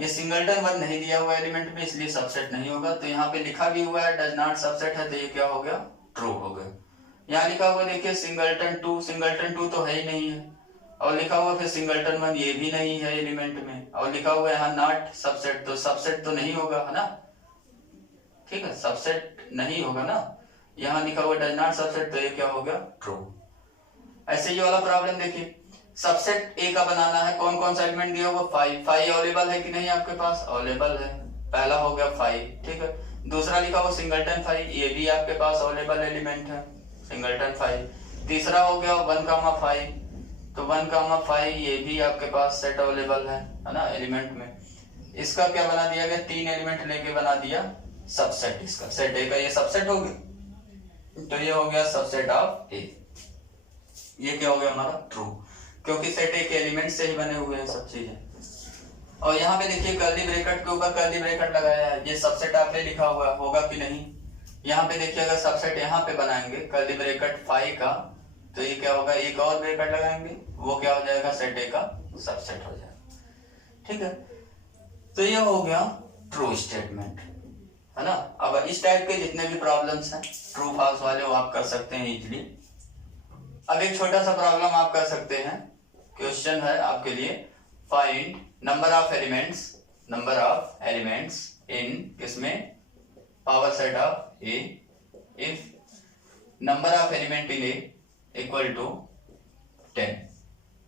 ये सिंगलटन 1 नहीं दिया हुआ एलिमेंट में, इसलिए सबसेट नहीं होगा। तो यहाँ पे लिखा भी हुआ है डज नॉट सबसेट है, तो ये क्या हो गया, ट्रू हो गया। यहाँ लिखा हुआ देखिए सिंगलटन 2, सिंगलटन 2 तो है ही नहीं है, और लिखा हुआ फिर सिंगलटन 1 ये भी नहीं है एलिमेंट में, और लिखा हुआ यहाँ नॉट सबसेट, तो सबसेट तो नहीं होगा, है ना। ठीक है, सबसेट नहीं होगा ना, यहाँ लिखा हुआ डज नॉट सबसेट, तो ये क्या हो गया, ट्रू। ऐसे ये वाला प्रॉब्लम देखिए, सबसेट ए का बनाना है, कौन कौन सा एलिमेंट दिया हुआ, 5 अवेलेबल है कि नहीं आपके पास, अवेलेबल है, पहला हो गया 5। ठीक है, दूसरा लिखा हुआ सिंगलटन 5, ये भी आपके पास अवेलेबल एलिमेंट है, सिंगलटन 5। तीसरा हो गया 1, 5, तो 1, 5 ये भी आपके पास सेट अवेलेबल है ना, एलिमेंट में। इसका क्या बना दिया गया, 3 एलिमेंट लेके बना दिया सबसेट, इसका सेट ए का ये सबसेट हो गया, तो ये हो गया सबसेट ऑफ ए। ये क्या हो गया हमारा, ट्रू, क्योंकि सेट ए के एलिमेंट से ही बने हुए हैं सब चीजें। और यहाँ पे देखिए कर्ली ब्रैकेट के ऊपर कर्ली ब्रैकेट लगाया है, ये सबसेट ऑफ ए लिखा हुआ होगा कि नहीं। यहाँ पे देखिए अगर सबसेट यहाँ पे बनाएंगे कर्ली ब्रैकेट 5 का, तो ये क्या होगा, एक और ब्रैकेट लगाएंगे, वो क्या हो जाएगा, सेट ए का सबसेट हो जाएगा। ठीक है, तो ये हो गया ट्रू स्टेटमेंट, है ना। अब इस टाइप के जितने भी प्रॉब्लम्स हैं ट्रू फॉल्स वाले, वो आप कर सकते हैं इजीली। अब एक छोटा सा प्रॉब्लम आप कर सकते हैं, क्वेश्चन है आपके लिए, find number of elements in किसमें, power set of A, if number of element in A equal to 10।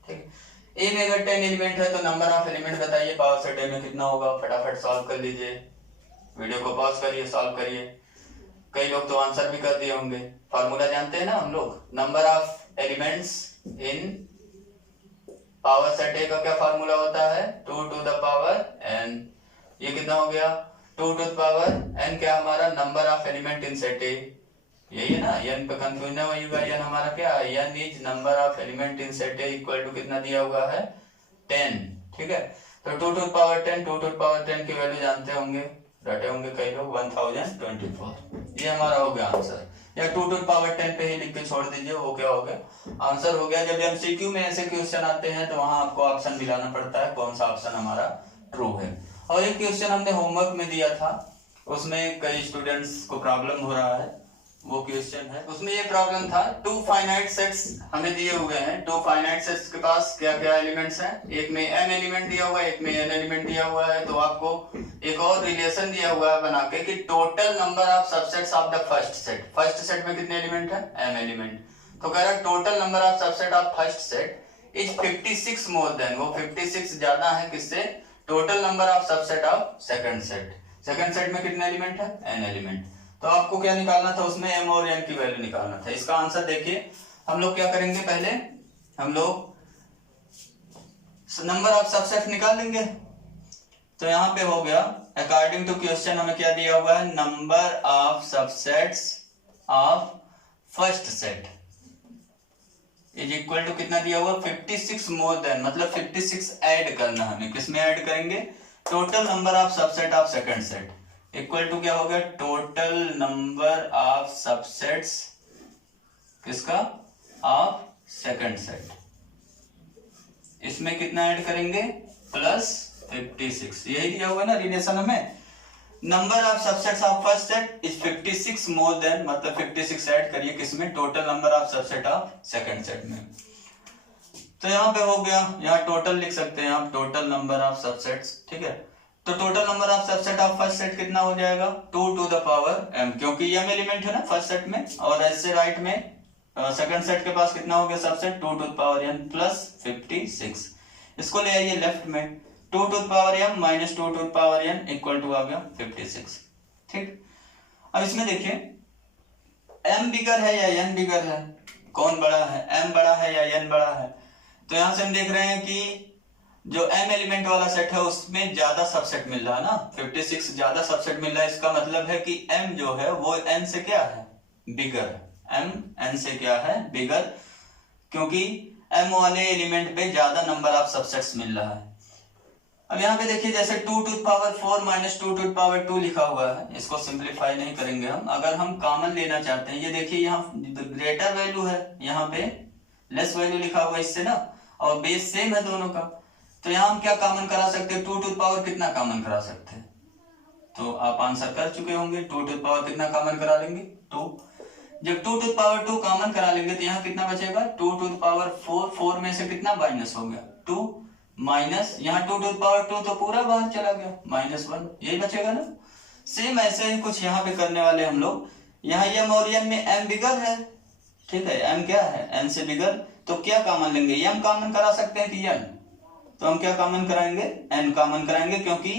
ठीक, ए में अगर 10 एलिमेंट है तो नंबर ऑफ एलिमेंट बताइए पावर सेट ए में कितना होगा, फटाफट सॉल्व कर लीजिए, वीडियो को पॉज करिए, सॉल्व करिए। कई लोग तो आंसर भी कर दिए होंगे। फॉर्मूला जानते हैं ना हम लोग, number of elements in power set A का क्या फॉर्मूला होता है, 2 to the power n। ये कितना हो गया, 2 to the power n, क्या हमारा number of element in set ए, यही है ना। n पे कंफ्यूजन होगा, n हमारा क्या है, n is number of element in set A equal to कितना दिया हुआ है, 10। ठीक है, तो 2 to the power 10, 2 to the power 10 की वैल्यू जानते होंगे, रटे होंगे कई लोग, 1024। ये हमारा हो गया आंसर, या 2 to the power 10 पे ही लिख के छोड़ दीजिए, वो क्या हो गया, आंसर हो गया। जब एमसीक्यू में ऐसे क्वेश्चन आते हैं तो वहां आपको ऑप्शन मिलाना पड़ता है, कौन सा ऑप्शन हमारा ट्रू है। और एक क्वेश्चन हमने होमवर्क में दिया था, उसमें कई स्टूडेंट्स को प्रॉब्लम हो रहा है, वो क्वेश्चन है, उसमें ये प्रॉब्लम था, 2 फाइनाइट सेट्स हमें दिए हुए हैं, 2 फाइनाइट सेट्स के पास क्या क्या एलिमेंट्स हैं, एक में n एलिमेंट दिया हुआ है, एक में n एलिमेंट दिया हुआ है। तो आपको एक और रिलेशन दिया हुआ है बना के कि total number of subsets of the first set में कितने एलिमेंट है, m एलिमेंट। तो कह रहा है total number of subset of first set is 56 more than, वो 56 ज्यादा है किससे, total number of subset of second set में कितने एलिमेंट है, n एलिमेंट। तो आपको क्या निकालना था उसमें, m और n की वैल्यू निकालना था। इसका आंसर देखिए, हम लोग क्या करेंगे, पहले हम लोग नंबर ऑफ सबसेट निकाल लेंगे। तो यहाँ पे हो गया, अकॉर्डिंग टू क्वेश्चन हमें क्या दिया हुआ है, number of subsets of first set is equal to कितना दिया हुआ 56 मोर देन, मतलब 56 ऐड करना हमें, किसमें ऐड करेंगे, total number of subset of second set equal to क्या हो गया, टोटल नंबर ऑफ सबसेट्स किसका, ऑफ सेकंड सेट, इसमें कितना ऐड करेंगे प्लस 56, यही दिया हुआ ना रिलेशन हमें, number of subsets of first set is 56 more than, मतलब 56 ऐड करिए किसमें, total number of subset of second set में। तो यहाँ पे हो गया, यहाँ टोटल लिख सकते हैं आप, टोटल नंबर ऑफ सबसेट्स, ठीक है। तो total number of subset of first set कितना हो जाएगा, 2 टू द पावर m, क्योंकि m एलिमेंट है ना फर्स्ट सेट में, और ऐसे राइट में सेकंड सेट के पास कितना हो गया subset, 2 to the power n plus 56, इसको ले आइए लेफ्ट में, 2 to the power m minus 2 to the power n equal to आ गया 56, ठीक। अब इसमें देखिए m बिगर है या n बिगर है, कौन बड़ा है, m बड़ा है या n बड़ा है, तो यहां से हम देख रहे हैं कि जो m एलिमेंट वाला सेट है उसमें ज्यादा सबसेट मिल रहा है ना, 56 ज्यादा सबसेट मिल रहा है, इसका मतलब है कि m जो है वो n से क्या है, बिगर, m n से क्या है, बिगर, क्योंकि m वाले एलिमेंट पे ज्यादा नंबर ऑफ सबसेट्स मिल रहा है। अब यहाँ पे देखिए जैसे 2 to the power 4 minus 2 to the power 2 लिखा हुआ है, इसको सिंप्लीफाई नहीं करेंगे हम, अगर हम कॉमन लेना चाहते हैं, ये देखिए यहाँ ग्रेटर वैल्यू है, यहाँ पे लेस वैल्यू लिखा हुआ इससे ना, और बेस सेम है दोनों का, तो यहाँ हम क्या कॉमन करा सकते हैं, 2 टू द पावर कितना कॉमन करा सकते हैं, तो आप आंसर कर चुके होंगे, 2 टू द पावर कितना कॉमन करा लेंगे 2, जब 2 टू द पावर 2 कॉमन करा लेंगे तो यहाँ कितना बचेगा, 2 टू द पावर 4, 4 में से कितना माइनस हो गया 2, माइनस यहाँ 2 टू द पावर 2 तो पूरा बाहर चला गया -1, यही बचेगा ना। सेम ऐसे ही कुछ यहाँ पे करने वाले हम लोग, यहाँ m और n में m बिगर है, ठीक है, m क्या है, n से बिगर, तो क्या कॉमन लेंगे, m कॉमन करा सकते हैं कि n, तो हम क्या कॉमन कराएंगे, n कॉमन कराएंगे, क्योंकि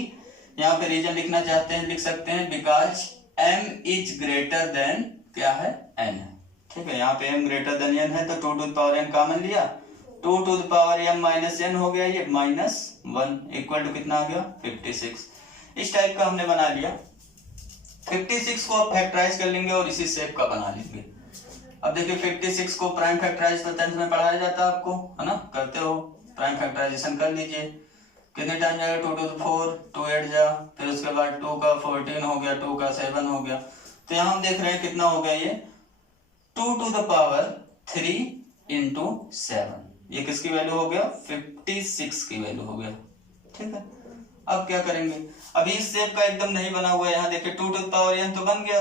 यहाँ पे रीजन लिखना चाहते हैं, लिख सकते हैं because m is greater than क्या है, n, ठीक है, यहाँ पे m ग्रेटर देन n है तो 2 to the power n common लिया, 2 to the power m minus n हो गया, ये -1 इक्वल टू कितना आ गया 56, इस टाइप का हमने बना लिया। 56 को आप फैक्टराइज कर लेंगे और इसी शेप का बना लेंगे। अब देखिए 56 को प्राइम फैक्टराइज तो 10th में पढ़ाया जाता है आपको, है ना, करते हो, प्राइम फैक्टराइजेशन कर लीजिए, कितने टाइम जाएगा, 2 टू द 4, 2 8 जा, फिर उसके बाद 2 का 14 हो गया, 2 का 7 हो गया, तो यहाँ हम देख रहे हैं कितना हो गया ये 2 टू द पावर 3 इंटू 7, ये किसकी वैल्यू हो गया 56 की वैल्यू हो गया, ठीक है। अब क्या करेंगे, अभी इस शेप का एकदम नहीं बना हुआ है, यहाँ देखिए 2 टू द पावर n तो बन गया,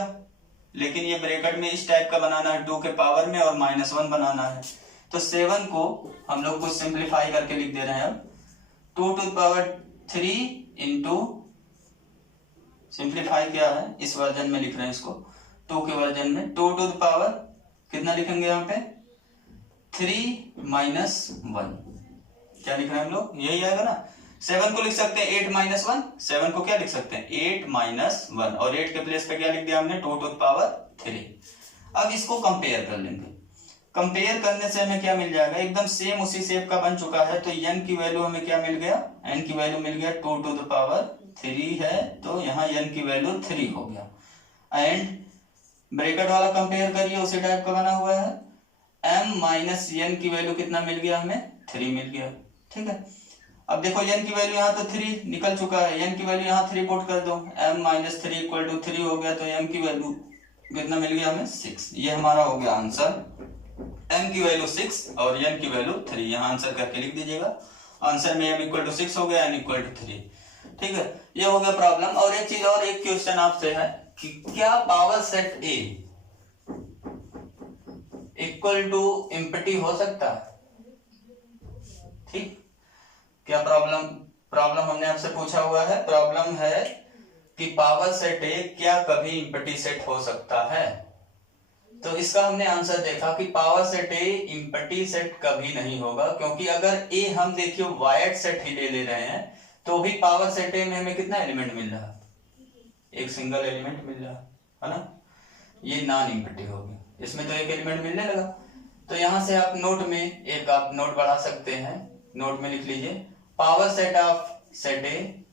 लेकिन ये ब्रैकेट में इस टाइप का बनाना है 2 के पावर में और -1 बनाना है, तो 7 को हम लोग कुछ सिंप्लीफाई करके लिख दे रहे हैं। अब 2 to the power 3 into, simplify क्या है इस वर्जन में लिख रहे हैं इसको, 2 के वर्जन में 2 टू द पावर कितना लिखेंगे यहाँ पे 3 -1, क्या लिख रहे हैं हम लोग, यही आएगा ना। 7 को लिख सकते हैं 8 -1, 7 को क्या लिख सकते हैं 8 -1, और 8 के प्लेस पे क्या लिख दिया हमने 2 टू द पावर 3। अब इसको कंपेयर कर लेंगे, कंपेयर करने से हमें क्या मिल जाएगा, एकदम सेम उसी शेप का बन चुका है, तो n की वैल्यू हमें क्या मिल गया, n की वैल्यू मिल गया 2 टू द पावर 3 है, तो यहाँ n की वैल्यू 3 हो गया, एंड ब्रैकेट वाला कंपेयर करिए उसी टाइप का बना हुआ है, m माइनस n की वैल्यू कितना मिल गया हमें 3 मिल गया, ठीक है। अब देखो n की वैल्यू यहाँ तो 3 निकल चुका है, n की वैल्यू यहाँ 3 पुट कर दो, m माइनस 3 इक्वल टू 3 हो गया, तो m की वैल्यू कितना मिल गया हमें 6, ये हमारा हो गया आंसर, m की वैल्यू 6 और n की वैल्यू 3, यहाँ आंसर करके लिख दीजिएगा, आंसर में m इक्वल टू 6 हो गया, n इक्वल टू 3, ठीक है, ये हो गया प्रॉब्लम। और एक चीज और, एक क्वेश्चन आपसे है कि क्या power set A equal to empty हो सकता है, ठीक, क्या प्रॉब्लम हमने आपसे पूछा हुआ है, प्रॉब्लम है कि पावर सेट ए क्या कभी एम्प्टी सेट हो सकता है, तो इसका हमने आंसर देखा कि पावर सेट ए एम्प्टी सेट कभी नहीं होगा, क्योंकि अगर ए हम देखिए वायर्ड सेट ही ले रहे हैं तो भी पावर सेट ए में हमें कितना एलिमेंट मिल रहा है, एक सिंगल एलिमेंट मिल रहा है ना, ये नॉन एम्प्टी होगी, इसमें तो एक एलिमेंट मिलने लगा। तो यहां से आप नोट में एक आप नोट बढ़ा सकते हैं, नोट में लिख लीजिए power set of set A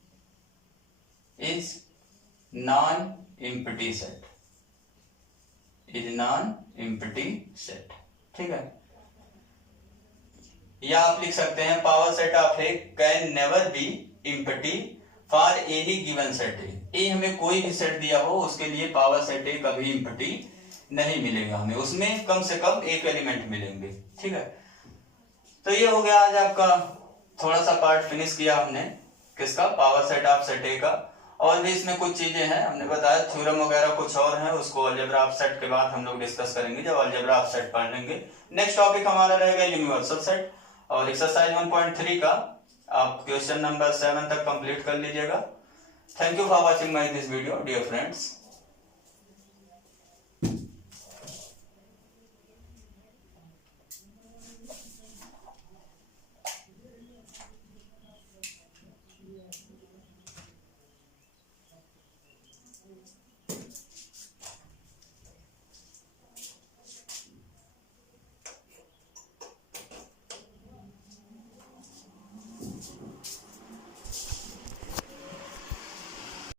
is non empty set, is non empty set. ठीक है, या आप लिख सकते हैं power set of A can never be empty for any given set ए। हमें कोई भी सेट दिया हो उसके लिए पावर सेट ए कभी एम्प्टी नहीं मिलेगा, हमें उसमें कम से कम एक एलिमेंट मिलेंगे। ठीक है, तो ये हो गया आज आपका थोड़ा सा पार्ट फिनिश किया हमने किसका, power set of set A का। और भी इसमें कुछ चीजें हैं, हमने बताया थ्योरम वगैरह कुछ और हैं, उसको अलजेब्रा ऑफ सेट के बाद हम लोग डिस्कस करेंगे जब अलजेब्रा ऑफ सेट पढ़ लेंगे। नेक्स्ट टॉपिक हमारा रहेगा यूनिवर्सल सेट, और एक्सरसाइज 1.3 का आप क्वेश्चन नंबर 7 तक कंप्लीट कर लीजिएगा। Thank you for watching my this video dear friends.